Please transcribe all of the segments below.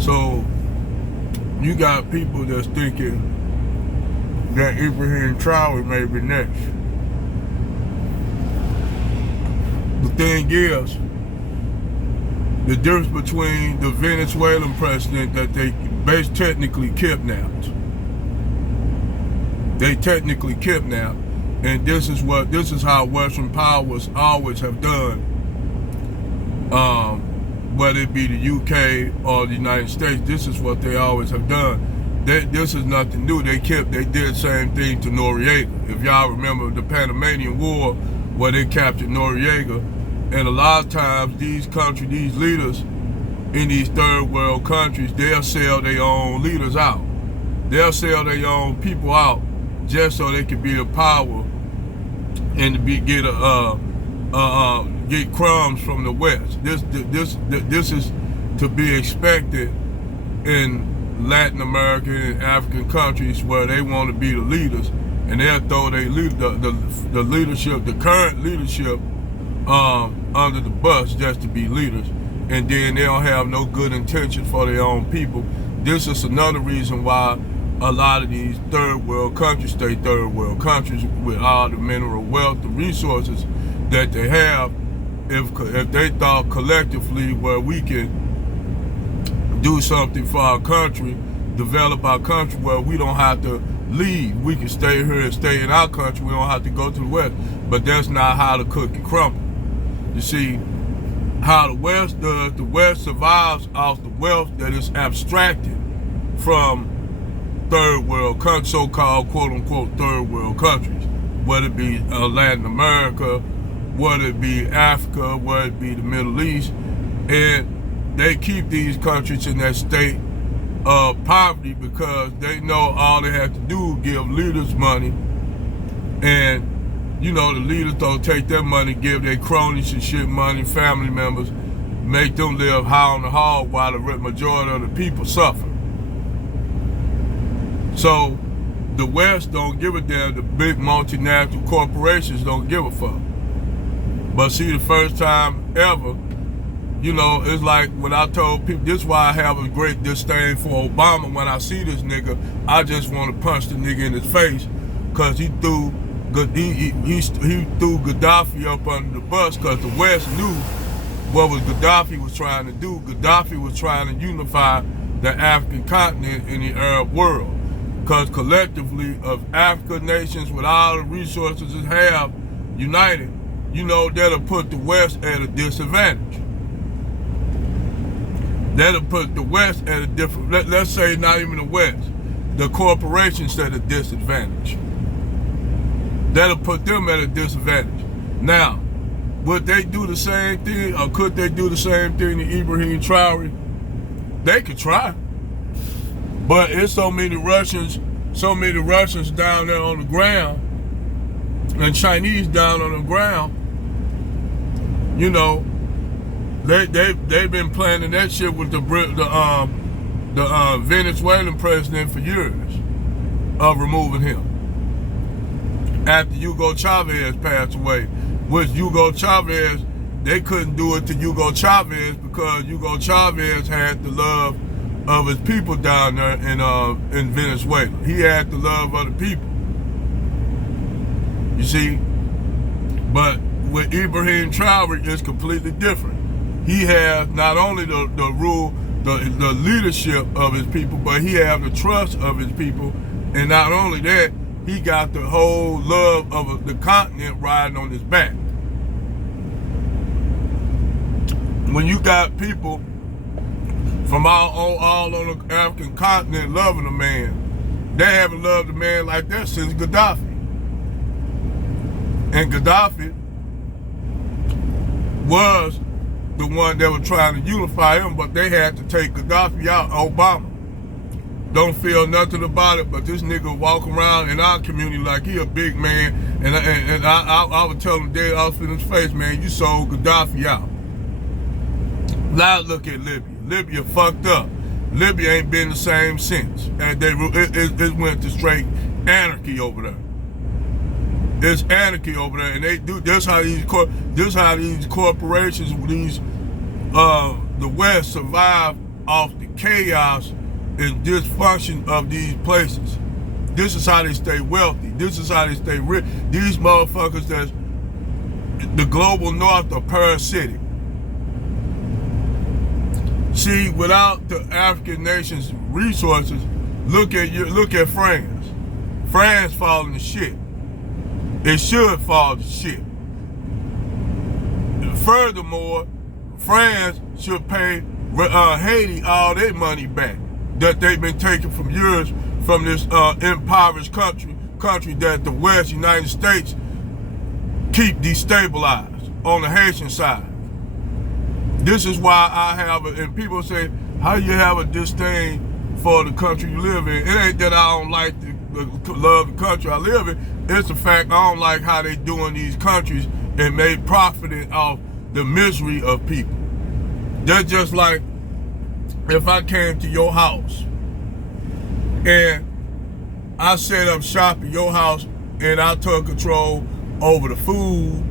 So you got people that's thinking that Ibrahim Traore may be next. The thing is, the difference between the Venezuelan president that they technically kidnapped. They technically kidnapped, and this is how Western powers always have done. Whether it be the UK or the United States, this is what they always have done. This is nothing new. They did the same thing to Noriega. If y'all remember the Panamanian War, where they captured Noriega, and a lot of times these leaders in these third world countries, they'll sell their own leaders out. They'll sell their own people out just so they can be in power and get crumbs from the West. This is to be expected in Latin American and African countries where they want to be the leaders, and they'll throw the leadership, the current leadership, under the bus just to be leaders, and then they don't have no good intention for their own people. This is another reason why a lot of these third world countries stay third world countries with all the mineral wealth, the resources that they have. If they thought collectively where we can do something for our country, develop our country where we don't have to leave, we can stay here and stay in our country, we don't have to go to the West. But that's not how the cookie crumbles. You see, how the West does, the West survives off the wealth that is abstracted from third world countries, so-called quote-unquote third world countries, whether it be Latin America, whether it be Africa, whether it be the Middle East, and they keep these countries in that state of poverty because they know all they have to do is give leaders money, and you know the leaders don't take their money, give their cronies and shit money, family members, make them live high on the hog while the majority of the people suffer. So the West don't give a damn, the big multinational corporations don't give a fuck. But see, the first time ever, you know, it's like when I told people, this is why I have a great disdain for Obama. When I see this nigga, I just want to punch the nigga in his face, because he threw Gaddafi up under the bus, because the West knew what Gaddafi was trying to do. Gaddafi was trying to unify the African continent in the Arab world, because collectively of African nations with all the resources it have united, you know, that'll put the West at a disadvantage. That'll put the West at a different, let's say not even the West, the corporations at a disadvantage. That'll put them at a disadvantage. Now, would they do the same thing, or could they do the same thing to Ibrahim Traore? They could try. But it's so many Russians down there on the ground, and Chinese down on the ground, you know, they've been planning that shit with the Venezuelan president for years of removing him. After Hugo Chavez passed away, which Hugo Chavez, they couldn't do it to Hugo Chavez because Hugo Chavez had the love of his people down there in Venezuela. He had the love of the people. You see? But with Ibrahim Traore, it's completely different. He has not only the leadership of his people, but he has the trust of his people. And not only that, he got the whole love of the continent riding on his back. When you got people from all on the African continent loving a man, they haven't loved a man like that since Gaddafi. And Gaddafi was the one that was trying to unify him, but they had to take Gaddafi out. Obama don't feel nothing about it, but this nigga walk around in our community like he a big man, and I would tell him dead off in his face, man, you sold Gaddafi out. Now look at Libya. Libya fucked up. Libya ain't been the same since. And it went to straight anarchy over there. There's anarchy over there, and they do. This how these corporations, the West survive off the chaos and dysfunction of these places. This is how they stay wealthy. This is how they stay rich. These motherfuckers that's the global north are parasitic. See, without the African nation's resources, look at France. France falling to shit. It should fall to shit. Furthermore, France should pay Haiti all their money back that they've been taking from years from this impoverished country that the West United States keep destabilized on the Haitian side. This is why I have and people say, how you have a disdain for the country you live in? It ain't that I don't like love the country I live in. It's the fact I don't like how they doing these countries and made profiting off the misery of people. They're just like if I came to your house and I set up shop at your house and I took control over the food,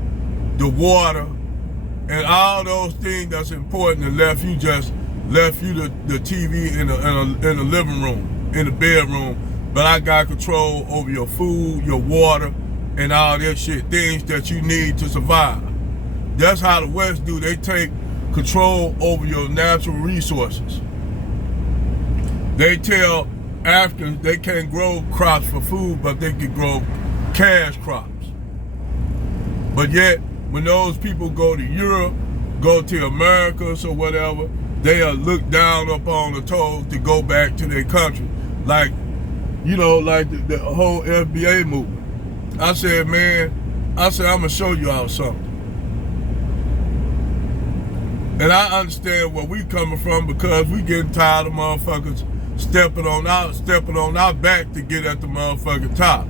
the water, and all those things that's important, and left you the TV in the living room, in the bedroom, but I got control over your food, your water, and all that shit, things that you need to survive. That's how the West do. They take control over your natural resources. They tell Africans they can't grow crops for food, but they can grow cash crops. But yet, when those people go to Europe, go to Americas or whatever, they are looked down upon the toes to go back to their country. Like, you know, like the whole FBA movement. I said, man, I'm going to show you all something. And I understand where we coming from because we getting tired of motherfuckers stepping on our back to get at the motherfucking top.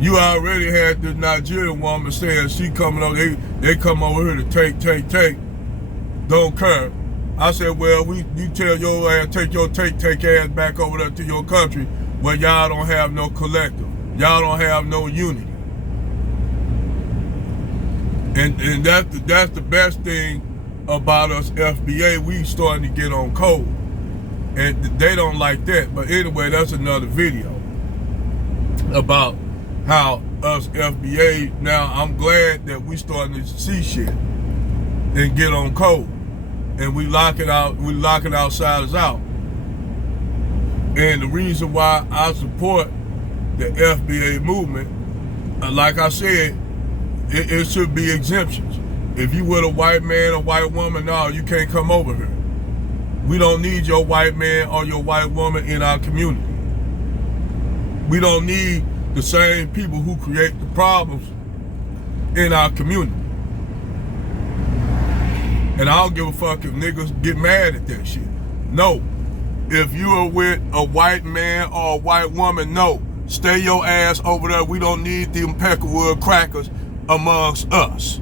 You already had this Nigerian woman saying she coming over, they come over here to take, don't care. I said, well, you tell your ass, take ass back over there to your country where y'all don't have no collective. Y'all don't have no unity. And that's the best thing about us FBA. We starting to get on code. And they don't like that. But anyway, that's another video about how us FBA, now I'm glad that we starting to see shit and get on code. And we locking outsiders out. And the reason why I support the FBA movement, like I said, it should be exemptions. If you with a white man or white woman, no, you can't come over here. We don't need your white man or your white woman in our community. We don't need the same people who create the problems in our community. And I don't give a fuck if niggas get mad at that shit. No. If you are with a white man or a white woman, no. Stay your ass over there. We don't need them Peckerwood crackers amongst us.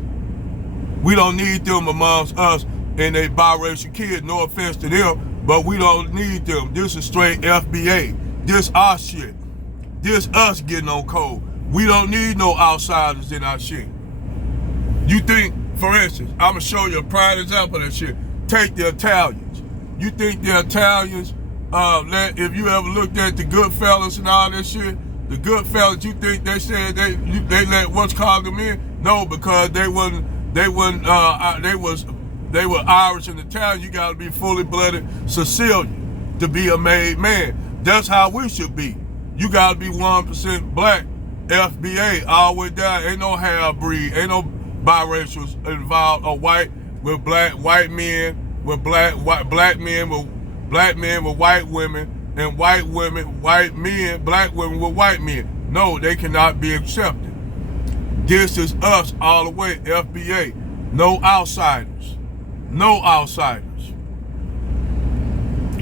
We don't need them amongst us and they biracial kids. No offense to them, but we don't need them. This is straight FBA. This our shit. This us getting on code. We don't need no outsiders in our shit. You think, for instance, I'm gonna show you a prime example of that shit. Take the Italians. You think the Italians, if you ever looked at the Goodfellas and all that shit, the Goodfellas, you think they said they let what's called them in? No, because they were Irish and Italian. You gotta be fully blooded Sicilian to be a made man. That's how we should be. You gotta be 1% black, FBA, all the way down. Ain't no half breed, ain't no biracials involved, or white with black, white men with black men with black men with white women, and white women, white men, black women with white men. No, they cannot be accepted. This is us all the way, FBA. No outsiders. No outsiders.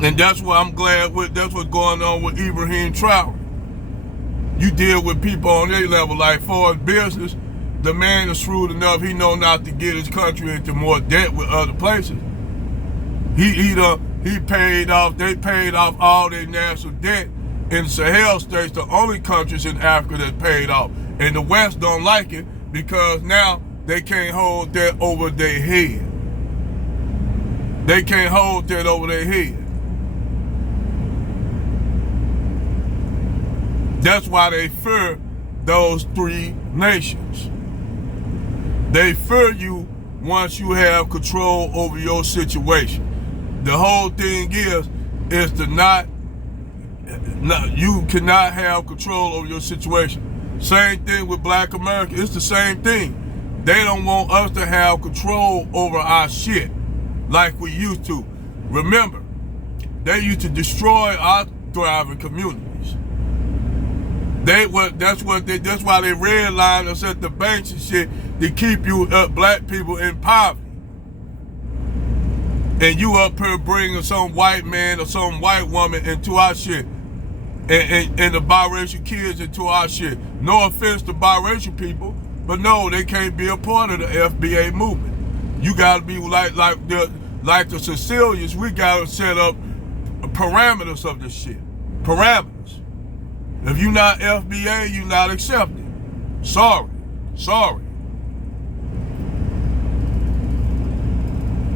And that's what I'm glad with. That's what's going on with Ibrahim Traore. You deal with people on their level, like for his business, the man is shrewd enough, he know not to get his country into more debt with other places. They paid off all their national debt in Sahel states, the only countries in Africa that paid off. And the West don't like it because now they can't hold that over their head. They can't hold that over their head. That's why they fear those three nations. They fear you once you have control over your situation. The whole thing is to not, you cannot have control over your situation. Same thing with Black America. It's the same thing. They don't want us to have control over our shit like we used to. Remember, they used to destroy our thriving communities. That's why they redlined us at the banks and shit to keep you black people in poverty. And you up here bringing some white man or some white woman into our shit, and the biracial kids into our shit. No offense to biracial people, but no, they can't be a part of the FBA movement. You gotta be like the Sicilians. We gotta set up parameters of this shit. Parameters. If you're not FBA, you're not accepted. Sorry.